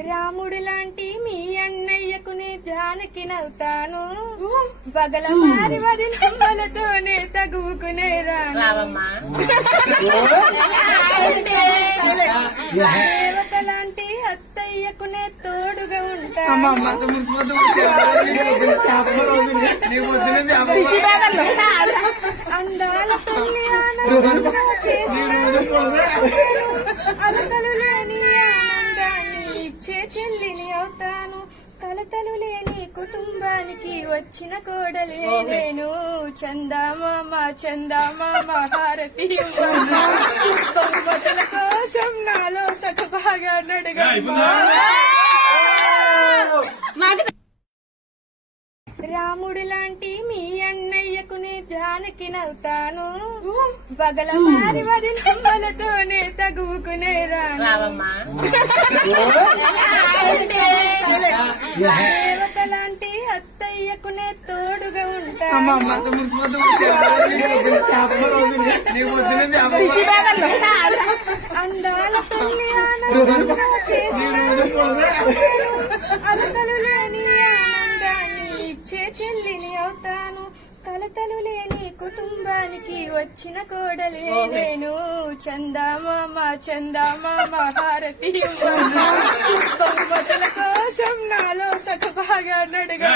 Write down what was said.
రాముడు లాంటి మీ అన్నయ్యకు నే జానకి నవ్వుతాను బగల మారి వదినమ్మలతోనే తగువుకునే రావమ్మా దేవత లాంటి అత్తయ్యకు నే తోడుగా ఉంటాను అందాల పెళ్లి ఆనందంగా చేసిన అలకలు లేని ఆనందాన్ని ఇచ్చే చెల్లిని అవుతాను కలతలు లేని కుటుంబానికి వచ్చిన కోడలే నేను చందామామ చందామామ హారతి బహుమతుల కోసం నాలో సగభాగా నడుగా రాముడు లాంటి మీ అన్నయ్యకు నే జానకి నవ్వుతాను బగల మారి వదినమ్మలతోనే తగువుకునే రావమ్మా దేవత లాంటి అత్తయ్యకు నే తోడుగా ఉంటాను అందాల పెళ్లి ఆనందంగా చేసిన అలకలు లేని ఆనందాన్ని ఇచ్చే చెల్లిని అవుతాను కలతలు లేని కుటుంబానికి వచ్చిన కోడలే నేను చందామామ చందామామ హారతి బహుమతుల కోసం నాలో సగభాగా నడుగా